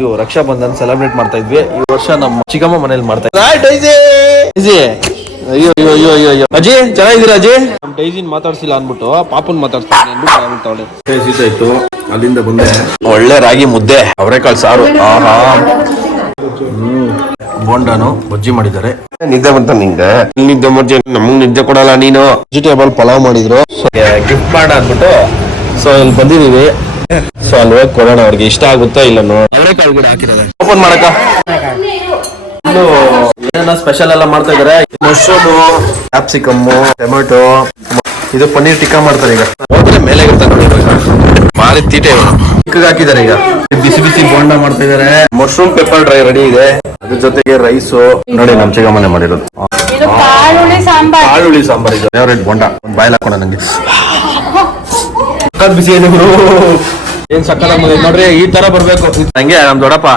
ಇದು ರಕ್ಷಾ ಬಂಧನ್ ಸೆಲೆಬ್ರೇಟ್ ಮಾಡ್ತಾ ಇದ್ವಿ. ಈ ವರ್ಷ ನಮ್ಮ ಚಿಕ್ಕಮ್ಮ ಮನೇಲಿ ಮಾಡ್ತಾ ಇದ್ವಿ. ಅಯ್ಯೋ ಅಯ್ಯೋ ಅಯ್ಯೋ ಅಯ್ಯೋ ಅಯ್ಯೋ. ಅಜಿ ಚೆನ್ನಾಗಿದ್ದೀರಾ ಅಜಿ ನಮ್ ಡೈಜಿನ್ ಮಾತಾಡ್ಸಿಲ್ಲ ಅಂದ್ಬಿಟ್ಟು ಪಾಪನ್ ಮಾತಾಡ್ಸ್ತಾನೆ ಅಂದ್ಬಿಟ್ಟು ಅಲ್ಲಿಂದ ಬಂದೆ. ಒಳ್ಳೆ ರಾಗಿ ಮುದ್ದೆ ಅವರೆಕಾಳು ಸಾರು. ಆಹಾ. ಹ್ಮ್ ಬೋಂಡಾನು ಬಜ್ಜಿ ಮಾಡಿದ್ದಾರೆ. ನಿದ್ದೆ ಬಂತ ನಿಂಗೆ? ನಿದ್ದೆ ಮಜ್ಜಿ ನಮಗ್ ನಿದ್ದೆ ಕೊಡಲ್ಲ ನೀನು. ವೆಜಿಟೇಬಲ್ ಪಲಾವ್ ಮಾಡಿದ್ರು. ಗಿಫ್ಟ್ ಮಾಡ ಅಂದ್ಬಿಟ್ಟು ಸೊ ಇಲ್ಲಿ ಬಂದಿದೀವಿ. ಸೊ ಅಲ್ಲಿ ಹೋಗಿ ಕೊಡೋಣ ಅವ್ರಿಗೆ ಇಷ್ಟ ಆಗುತ್ತಾ ಇಲ್ಲ ನೋಡಿ ಅವರೆಕಾಳು ಗಿಡ ಹಾಕಿರೋದೆ. ಓಪನ್ ಮಾಡಕ ಇನ್ನು ಏನೇನ ಸ್ಪೆಷಲ್ ಎಲ್ಲ ಮಾಡ್ತಾ ಇದಾರೆ? ಮಶ್ರೂಮು ಕ್ಯಾಪ್ಸಿಕಮ್ ಟೊಮೆಟೊ ಇದು ಪನ್ನೀರ್ ಟಿಕ್ಕಾ ಮಾಡ್ತಾರೆ ಈಗ. ಹೋದ್ರೆ ಮೇಲೆ ಇರ್ತಾರೆ. ಭಾರಿ ತೀಟೆ ಇವ್ನು. ಹಾಕಿದ್ದಾರೆ ಈಗ. ಬಿಸಿ ಬಿಸಿ ಬೋಂಡ ಮಾಡ್ತಾ ಇದಾರೆ. ಮಶ್ರೂಮ್ ಪೆಪ್ಪರ್ ಡ್ರೈ ರೆಡಿ ಇದೆ. ಅದ್ರ ಜೊತೆಗೆ ರೈಸ್. ನೋಡಿ ನಮ್ ಚಿಕ್ಕಮ್ಮನೆ ಮಾಡಿರೋದು. ಇದು ಕಾಳುಳಿ ಸಾಂಬಾರ್. ಇದು. ಫೇವ್ರೇಟ್ ಬೋಂಡ. ಬಾಯ್ಲ್ ಹಾಕೋಣ ನಂಗೆ. ಬಿಸಿ ಇದೆ ಗುರು ಏನ್ ನೋಡ್ರಿ ಈ ತರ ಬರ್ಬೇಕು ಹಂಗೆ ನಮ್ ದೊಡ್ಡಪ್ಪ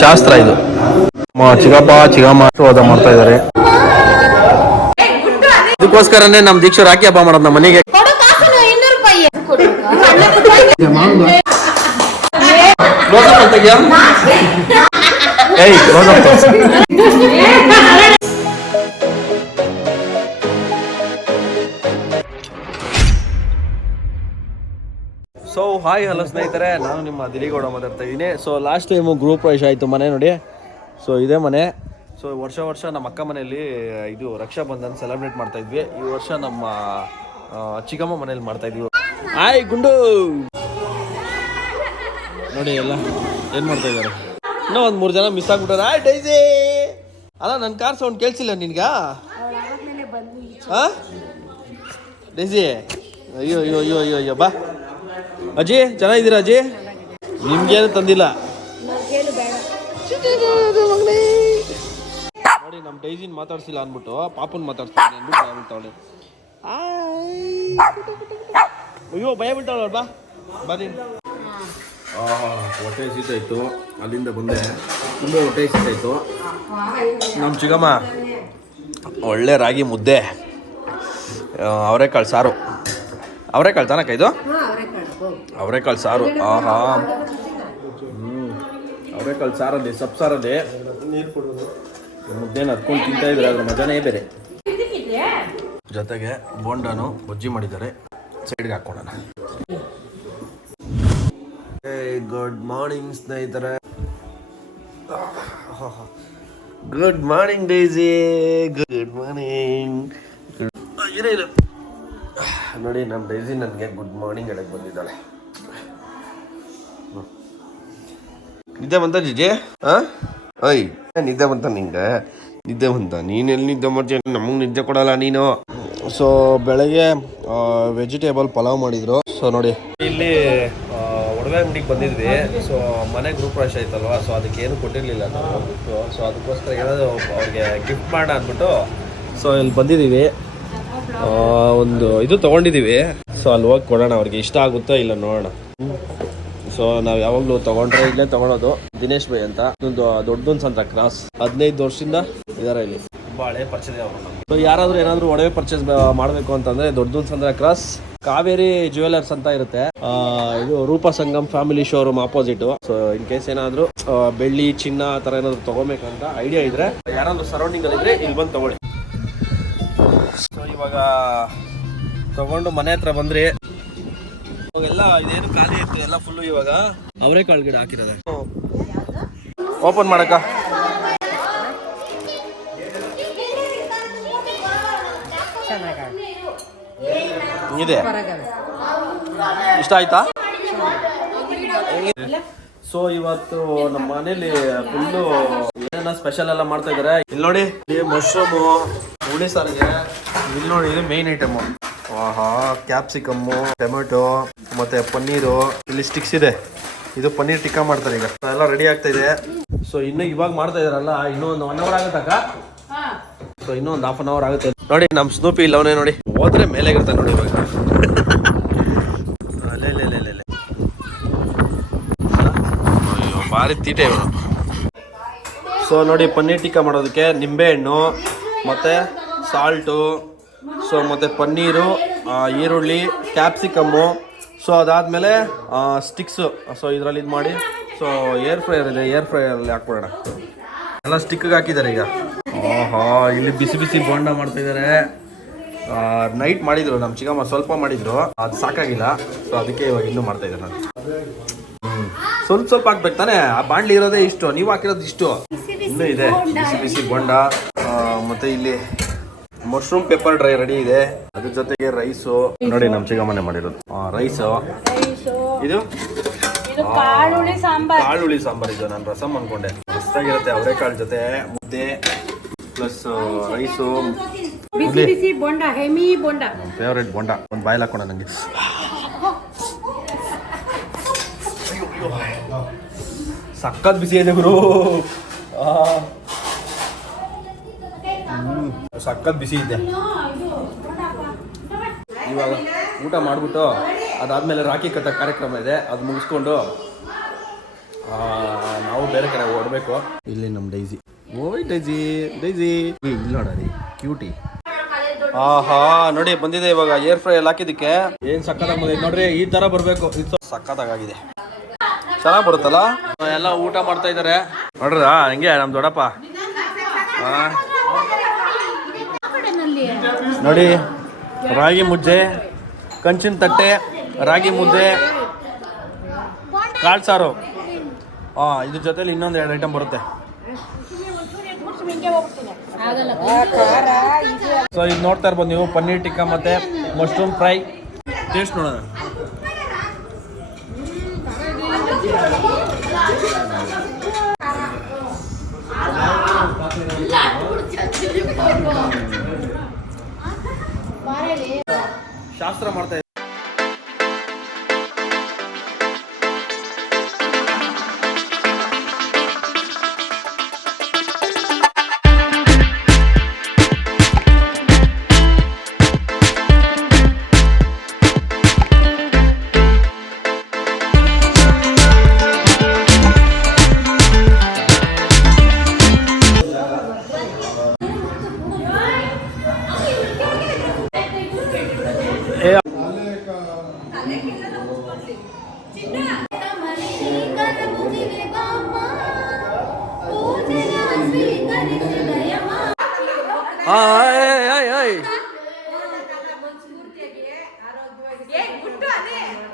ಶಾಸ್ತ್ರ ಇದು ಚಿಗಪ್ಪ ಚಿಗಮ್ಮ ಹೋದ ಮಾಡ್ತಾ ಇದಾರೆ ಇದಕ್ಕೋಸ್ಕರನೇ ನಮ್ ದೀಕ್ಷರು ರಾಖಿ ಹಬ್ಬ ಮಾಡೋದು ನಮ್ಮ ಮನೆಗೆ ಕೊಡು ಸೊ ಹಾಯ್ ಹಲೋ ಸ್ನೇಹಿತರೆ ನಾನು ನಿಮ್ಮ ದಿಲಿಗೌಡ ಮಾತಾಡ್ತಾ ಇದ್ದೀನಿ. So last time group price ಆಯಿತು ಮನೆ ನೋಡಿ. ಸೊ ಇದೇ ಮನೆ. ಸೊ ವರ್ಷ ವರ್ಷ ನಮ್ಮ ಅಕ್ಕ ಮನೆಯಲ್ಲಿ ಇದು ರಕ್ಷಾ ಬಂಧನ್ ಸೆಲೆಬ್ರೇಟ್ ಮಾಡ್ತಾ ಇದ್ವಿ. ಈ ವರ್ಷ ನಮ್ಮ ಚಿಕ್ಕಮ್ಮ ಮನೇಲಿ ಮಾಡ್ತಾ ಇದ್ವಿ. ಹಾಯ್ ಗುಂಡು. ನೋಡಿ ಎಲ್ಲ ಏನು ಮಾಡ್ತಾ ಇದ್ದಾರೆ? ಇನ್ನೂ ಒಂದು ಮೂರು ಜನ ಮಿಸ್ ಆಗ್ಬಿಟ್ಟಾರೆ ಹಾಯ್ ಡೈಸಿ ಅಲ್ಲ ನನ್ನ ಕಾರ್ ಸೌಂಡ್ ಕೇಳಿಸಿಲ್ಲ ನಿನ್ಗ? ಹಾಂ? ಡೈಸಿ ಅಯ್ಯೋ ಅಯ್ಯೋ ಅಯ್ಯೋ ಅಯ್ಯೋ ಅಯ್ಯೋ ಬಾ. ಅಜ್ಜಿ ಚೆನ್ನಾಗಿದ್ದೀರಾ ಅಜ್ಜಿ? ನಿಮ್ಗೇನು ತಂದಿಲ್ಲ? ನೋಡಿ ನಮ್ಮ ಡೈಜಿನ್ ಮಾತಾಡ್ಸಿಲ್ಲ ಅಂದ್ಬಿಟ್ಟು ಪಾಪನ್ ಮಾತಾಡ್ಸ್ತಾನೆ ಅಂದ್ಬಿಟ್ಟು ಭಯ ಬಿಡ್ತಾವಳೆ ಅಯ್ಯೋ ಭಯ ಬಿಡ್ತಾವಳ ಬಾ ಬನ್ನಿ ಹೊಟ್ಟೆ ಸೀತಾಯ್ತು ಅಲ್ಲಿಂದ ಬಂದೆ. ತುಂಬ ಹೊಟ್ಟೆ ಸೀತಾಯ್ತು ನಮ್ಮ ಚಿಗಮ್ಮ ಒಳ್ಳೆ ರಾಗಿ ಮುದ್ದೆ. ಅವರೆಕಾಳು ಸಾರು. ಅವರೆಕಾಳು ತಾನಕ್ಕ ಇದು? ಅವರೆಕಾಳು ಸಾರು. ಆಹಾ. ಹ್ಞೂ ಅವರೆಕಾಳು ಸಾರದೆ ಸೊಪ್ಪು ಸಾರದೆ ಮುದ್ದೆನ ಹತ್ಕೊಂಡು ತಿಂತಾ ಇದ್ರೆ ಅದ್ರ ಮಜಾನೇ ಬೇರೆ. ಜೊತೆಗೆ ಬೋಂಡಾನು ಬಜ್ಜಿ ಮಾಡಿದ್ದಾರೆ. ಸೈಡ್ಗೆ ಹಾಕ್ಕೊಳೋಣ ಗುಡ್ ಮಾರ್ನಿಂಗ್ ಸ್ನೇಹಿತರೆ. Good morning Daisy good morning ಇರೋ ಇಲ್ಲ ನೋಡಿ ನಮ್ಮ ಡೈಸಿ ನನಗೆ ಗುಡ್ ಮಾರ್ನಿಂಗ್ ಹೇಳಕ್ಕೆ ಬಂದಿದ್ದಾಳೆ. ನಿದ್ದೆ ಬಂತ ಜಿಜೆ? ಹಾಂ ಓಯ್ ನಿದ್ದೆ ಬಂತ ನಿಂಗೆ? ನಿದ್ದೆ ಬಂತ. ನೀನೆಲ್ಲಿ ನಿದ್ದೆ ಮಾಡ್ತೀಯ? ನಮಗೆ ನಿದ್ದೆ ಕೊಡಲ್ಲ ನೀನು. ಸೊ ಬೆಳಗ್ಗೆ ವೆಜಿಟೇಬಲ್ ಪಲಾವ್ ಮಾಡಿದ್ರು. ಸೊ ನೋಡಿ. ಇಲ್ಲಿ ಒಡವೆ ಅಂಗಡಿಗೆ ಬಂದಿದ್ವಿ. ಸೊ ಮನೆ ಗ್ರೂಪ್ ರಶ್ ಆಯ್ತಲ್ವಾ? ಸೊ ಅದಕ್ಕೆ ಏನು ಕೊಟ್ಟಿರಲಿಲ್ಲ ನಾವು. ಸೊ ಅದಕ್ಕೋಸ್ಕರ ಏನಾದರೂ ಅವ್ರಿಗೆ ಗಿಫ್ಟ್ ಮಾಡ ಅಂದ್ಬಿಟ್ಟು ಸೊ ಇಲ್ಲಿ ಬಂದಿದ್ದೀವಿ. ಒಂದು ಇದು ತಗೊಂಡಿದೀವಿ. ಸೊ ಅಲ್ಲಿ ಹೋಗಿ ಕೊಡೋಣ ಅವ್ರಿಗೆ ಇಷ್ಟ ಆಗುತ್ತೋ ಇಲ್ಲ ನೋಡೋಣ. ಸೊ ನಾವು ಯಾವಾಗಲೂ ತಗೊಂಡ್ರೆ ಇಲ್ಲೇ ತಗೊಳೋದು. ದಿನೇಶ್ ಬೈ ಅಂತ. ಒಂದು ದೊಡ್ಡದೊಂದು ಸಂತ ಕ್ರಾಸ್ ಹದಿನೈದು ವರ್ಷದಿಂದ ಇದಾರೆ ಇಲ್ಲಿ. ಪರಿಚಯ ಸೊ ಯಾರಾದ್ರೂ ಏನಾದ್ರು ಒಡವೆ ಪರ್ಚೇಸ್ ಮಾಡಬೇಕು ಅಂತಂದ್ರೆ ದೊಡ್ಡದೊಂದು ಸಂತ ಕ್ರಾಸ್ ಕಾವೇರಿ ಜುವೆಲರ್ಸ್ ಅಂತ ಇರುತ್ತೆ. ಇದು Roopa Sangam family showroom opposite so in case ಏನಾದ್ರು ಬೆಳ್ಳಿ ಚಿನ್ನ ಆ ಥರ ಏನಾದ್ರು ತಗೋಬೇಕಂತ ಐಡಿಯಾ ಇದ್ರೆ ಯಾರಾದ್ರೂ ಸರೌಂಡಿಂಗ್ ಅಲ್ಲಿ ಇದ್ರೆ ಇಲ್ಲಿ ಬಂದು ತಗೊಳ್ಳಿ. ಸೊ ಇವಾಗ ತಗೊಂಡು ಮನೆ ಹತ್ರ ಬಂದ್ರಿ. ಇವಾಗೆಲ್ಲ ಇದೇನು ಖಾಲಿ ಇತ್ತು, ಎಲ್ಲ ಫುಲ್ಲು ಇವಾಗ. ಅವರೆಕಾಳು ಗಿಡ ಹಾಕಿರೋದೆ. ಓಪನ್ ಮಾಡಕ್ಕ. ಇದೆ. ಇಷ್ಟ ಆಯ್ತಾ? ಸೊ ಇವತ್ತು ನಮ್ಮ ಮನೇಲಿ ಫುಲ್ಲು ಏನೇನ ಸ್ಪೆಷಲ್ ಎಲ್ಲ ಮಾಡ್ತಾ ಇದಾರೆ. ಇಲ್ಲಿ ನೋಡಿ ಮಶ್ರೂಮು ಹುಳಿ ಸಾರಿಗೆ. ಇಲ್ಲಿ ನೋಡಿ ಇದು ಮೇನ್ ಐಟಮ್ ಆಹಾ ಕ್ಯಾಪ್ಸಿಕಮ್ಮು ಟೊಮೆಟೊ ಮತ್ತೆ ಪನ್ನೀರು. ಇಲ್ಲಿ ಸ್ಟಿಕ್ಸ್ ಇದೆ. ಇದು ಪನ್ನೀರ್ ಟಿಕ್ಕಾ ಮಾಡ್ತಾರೆ ಈಗ. ಎಲ್ಲ ರೆಡಿ ಆಗ್ತಾ ಇದೆ. ಸೊ ಇನ್ನು ಇವಾಗ ಮಾಡ್ತಾ ಇದಾರಲ್ಲ ಇನ್ನೂ ಒಂದು ಒನ್ ಅವರ್ ಆಗುತ್ತಕ್ಕ ಸೊ ಇನ್ನೂ ಒಂದು ಹಾಫ್ ಅನ್ ಅವರ್ ಆಗುತ್ತೆ. ನೋಡಿ ನಮ್ಮ ಸ್ನೂಪಿ ಇಲ್ಲ ಅವನೇ ನೋಡಿ. ಹೋದ್ರೆ ಮೇಲೆ ಇರ್ತಾನೆ ನೋಡಿ ಇವಾಗ. ಅಲ್ಲೇ. ಅಯ್ಯೋ ಭಾರಿ ತೀಟೆ ಇವನು. ಸೊ ನೋಡಿ ಪನ್ನೀರ್ ಟಿಕ್ಕಾ ಮಾಡೋದಕ್ಕೆ ನಿಂಬೆಹಣ್ಣು ಮತ್ತು ಸಾಲ್ಟು ಸೊ ಮತ್ತು ಪನ್ನೀರು ಈರುಳ್ಳಿ, ಕ್ಯಾಪ್ಸಿಕಮ್ಮು. ಸೊ ಅದಾದಮೇಲೆ ಸ್ಟಿಕ್ಸು ಸೊ ಇದರಲ್ಲಿ ಇದು ಮಾಡಿ, ಸೊ ಏರ್ ಫ್ರೈಯರ್ ಇದೆ ಏರ್ ಫ್ರೈಯರಲ್ಲಿ ಹಾಕ್ಬಿಡೋಣ. ಎಲ್ಲ ಸ್ಟಿಕ್ಗೆ ಹಾಕಿದ್ದಾರೆ ಈಗ. ಓಹೋ ಇಲ್ಲಿ ಬಿಸಿ ಬಿಸಿ ಬೋಂಡ ಮಾಡ್ತಾ ಇದ್ದಾರೆ ನೈಟ್ ಮಾಡಿದ್ರು ನಮ್ಮ ಚಿಕ್ಕಮ್ಮ ಸ್ವಲ್ಪ ಮಾಡಿದ್ರು. ಅದು ಸಾಕಾಗಿಲ್ಲ. ಸೊ ಅದಕ್ಕೆ ಇವಾಗ ಇನ್ನೂ ಮಾಡ್ತಾ ಇದ್ದಾರೆ ನಾನು. ಸ್ವಲ್ಪ ಸ್ವಲ್ಪ ಹಾಕ್ಬೇಕು ತಾನೆ? ಆ ಬಾಂಡ್ಲಿ ಇರೋದೇ ಇಷ್ಟು, ನೀವು ಹಾಕಿರೋದು ಇಷ್ಟು. ಇನ್ನೂ ಇದೆ, ಬಿಸಿ ಬಿಸಿ ಬೋಂಡ. ಮತ್ತೆ ಇಲ್ಲಿ ಮಶ್ರೂಮ್ ಪೇಪರ್ ಡ್ರೈ ರೆಡಿ ಇದೆ. ಅದ್ರ ಜೊತೆಗೆ ರೈಸು ನೋಡಿ ನಮ್ಮ ಚಿಕ್ಕಮ್ಮನೆ ಮಾಡಿರೋದು. ರೈಸು ಇದು? ಕಾಳುಳಿ ಸಾಂಬಾರ್. ಕಾಳುಳಿ ಸಾಂಬಾರ್ ಇದು ನಾನು ರಸಮ್ ಅನ್ಕೊಂಡೆ. ಮಸ್ತಾಗಿರುತ್ತೆ ಅವರೆಕಾಳು ಜೊತೆ. ಮುದ್ದೆ ಪ್ಲಸ್ ರೈಸು ಬಿಸಿ ಬಿಸಿ ಬೋಂಡ ಹೆಮಿ ಬೋಂಡ. ಫೇವ್ರೆಟ್ ಬೋಂಡ. ಒಂದು ಬಾಯ್ಲ್ ಹಾಕೋಣ ನನಗೆ ಸಕ್ಕತ್ ಬಿಸಿ ಇದೆ ಗುರು. ಆ. ಸಖತ್ ಬಿಸಿ ಇದೆ. ಇವಾಗ ಊಟ ಮಾಡಿಬಿಟ್ಟು ಅದಾದ್ಮೇಲೆ ರಾಖಿ ಕಟ್ಟೋ ಕಾರ್ಯಕ್ರಮ ಇದೆ ಅದು ಮುಗಿಸ್ಕೊಂಡು ನಾವು ಬೇರೆ ಕಡೆ ಓಡಬೇಕು. ಇಲ್ಲಿ ನಮ್ಮ ಡೈಸಿ. ಓಯ್ ಡೈಸಿ ಏ, ಇಲ್ಲಿ ನೋಡರಿ ಕ್ಯೂಟಿ. ಆಹಾ ನೋಡಿ ಬಂದಿದೆ ಇವಾಗ ಏರ್ ಫ್ರೈ ಎಲ್ಲ ಹಾಕಿದ್ದಕ್ಕೆ. ಏನ್ ಸಕ್ಕತ್ತಾಗಿ ಬಂದಿದೆ? ನೋಡ್ರಿ ಈ ತರ ಬರಬೇಕು. ಇದು ಸಕ್ಕತ್ತಾಗಿದೆ ಚೆನ್ನಾಗಿ ಬರುತ್ತಲ್ಲ? ಎಲ್ಲ ಊಟ ಮಾಡ್ತಾ ಇದ್ದಾರೆ ನೋಡ್ರ ಹಂಗೆ ನಮ್ ದೊಡ್ಡಪ್ಪ. ನೋಡಿ ರಾಗಿ ಮುದ್ದೆ ಕಂಚಿನ ತಟ್ಟೆ ರಾಗಿ ಮುದ್ದೆ ಕಾಳು ಸಾರು. ಹಾ ಇದ್ರ ಜೊತೆಲಿ ಇನ್ನೊಂದು ಎರಡು ಐಟಮ್ ಬರುತ್ತೆ. ಸೊ ಇದು ನೋಡ್ತಾ ಇರ್ಬೋದು ನೀವು ಪನ್ನೀರ್ ಟಿಕ್ಕಾ ಮತ್ತೆ ಮಶ್ರೂಮ್ ಫ್ರೈ. ಟೇಸ್ಟ್ ನೋಡೋಣ. ಶಾಸ್ತ್ರ ಮಾಡ್ತಾ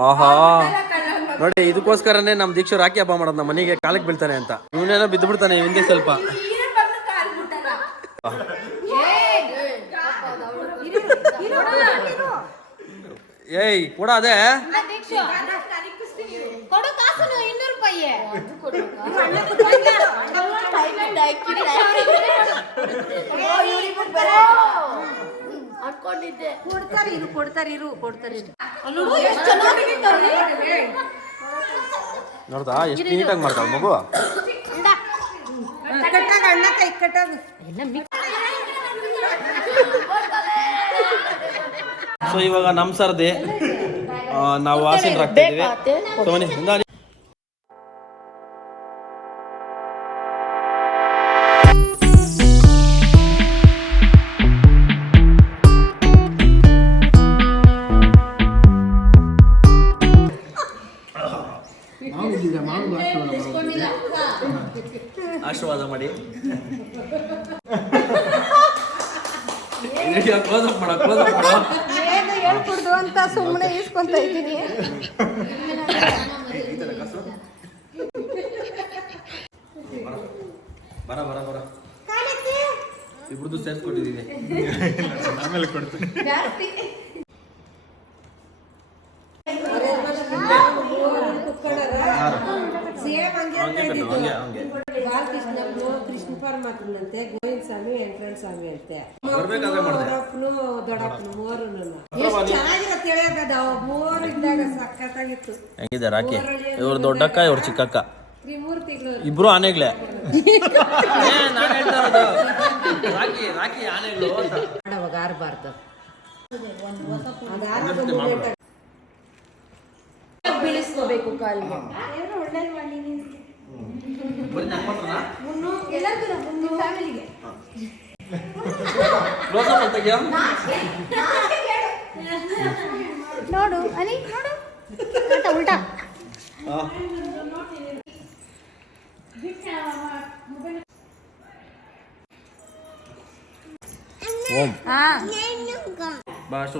ಆಹಾ. ನೋಡಿ ಇದಕ್ಕೋಸ್ಕರನೇ ನಮ್ ದೀಕ್ಷು ರಾಖಿ ಹಬ್ಬ ಮಾಡೋದು ನಮ್ಮ ಮನೆಗೆ ಕಾಲಕ್ಕೆ ಬೀಳ್ತಾನೆ ಅಂತ. ಇವನೇನೋ ಬಿದ್ದು ಬಿಡ್ತಾನೆ ಹಿಂದೆ ಸ್ವಲ್ಪ. ಏಯ್ ಕೂಡ ಅದೇ. ಅನ್ಕೊಂಡಿದ್ದೆ ಕೊಡ್ತಾರೆ ಇರು ಕೊಡ್ತಾರೆ ಇರು ಕೊಡ್ತಾರೆ ಇರು ಎಷ್ಟು ಚೆನ್ನಾಗಿದೆ ನೋಡ್ದಾ ಎಷ್ಟು ನೀಟಾಗಿ ಮಾಡ್ತಾಳ ಮಗು? ಸೊ ಇವಾಗ ನಮ್ ಸರ್ದಿ ನಾವು ಬನ್ನಿ ಇಂದ ಆಶೀರ್ವಾದ ಮಾಡಿ ಕ್ಲೋಸ್ ಅಪ್ ಮಾಡ ಕ್ಲೋಸ್ ಅಪ್ ಮಾಡ ಅಂತ ಸುಮ್ಮನೆ ಇಸ್ಕೊಂತ ಇದ್ದೀನಿ. ಬರ ಬರ ಬರ. ಇಬ್ರದ್ದು ಕೊಡ್ತೀನಿ. ಸೇಮ್ ಹಂಗೆ ಹಂಗೆ ಹಂಗೆ ಕೃಷ್ಣ ಪರಮಾತ್ಮನಂತೆ ಗೋವಿಂದ ಸ್ವಾಮಿ ವೆಂಕಟ ಸ್ವಾಮಿ ಅಂತೆ ದೊಡ್ಡಪ್ಪನು ಮೂರು ಎಷ್ಟು ಚೆನ್ನಾಗಿರತ್ತೆ ತಿಳಿಯೋದದ ಮೂರು ಇದ್ದಾಗ ಸಖತ್ತಾಗಿತ್ತು. ಹೆಂಗಿದೆ ರಾಕಿ? ಇವ್ರ ದೊಡ್ಡಕ್ಕ ಇವ್ರ ಚಿಕ್ಕಕ್ಕ? ತ್ರಿಮೂರ್ತಿಗಳು. ಇಬ್ರು ಆನೆಗ್ಲೆ ಏ, ಕಾಲ್ಗೆ ಒಳ್ಳೇದು ಮಾಡಿ ರಾಕಿ ರಾಕಿ ಆನೆಗಳು ಅಂತ. ಅವಾಗ ಆರಬಾರ್ದು. ಬೀಳಿಸ್ಕೋಬೇಕು ಕಾಲಿಗೆ. ಬರೀ ನನ್ ಮಾತ್ರನಾ? ಫ್ಯಾಮಿಲಿಗೆ Close up ಅಂತ ತೆಗ್ಯೋ? ನೋಡು ಅನಿ ನೋಡು. ಉಲ್ಟಾ ಓಂ. ಹಾ. ಬಾ ಅಷ್ಟು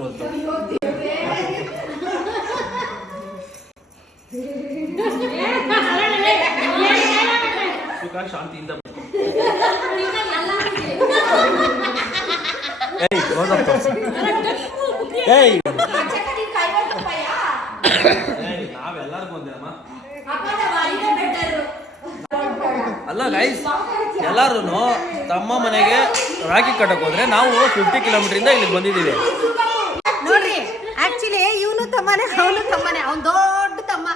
ಶಾಂತಿಯಿಂದ ಏಯ್. ಏಯ್. ನಾವೆಲ್ಲರಿಗೂ ಒಂದೇನಮ್ಮ? ಅಲ್ಲ ಗೈಸ್ ಎಲ್ಲಾರು ತಮ್ಮ ಮನೆಗೆ ರಾಕಿ ಕಟ್ಟಕ್ ಹೋದ್ರೆ ನಾವು ಫಿಫ್ಟಿ ಕಿಲೋಮೀಟರ್ ಇಂದ ಇಲ್ಲಿಗೆ ಬಂದಿದ್ದೀವಿ. ನೋಡ್ರಿ ಆಕ್ಚುಲಿ ಇವನು ತಮ್ಮನೆ ಅವನು ತಮ್ಮನೆ. ಅವ್ನ ದೊಡ್ಡ ತಮ್ಮ.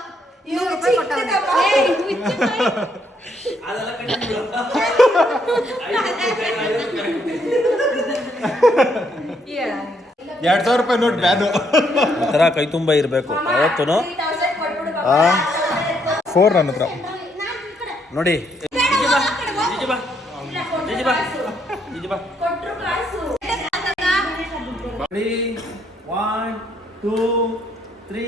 ಎರಡ್ ಸಾವಿರ ರೂಪಾಯಿ ನೋಟ್ ಬ್ಯಾನು. ಒಂಥರ ತರ ಕೈ ತುಂಬ ಇರಬೇಕು. ಯಾವತ್ತೂ ಫೋರ್ ನನ್ನ ಹತ್ರ. ನೋಡಿ. One two easy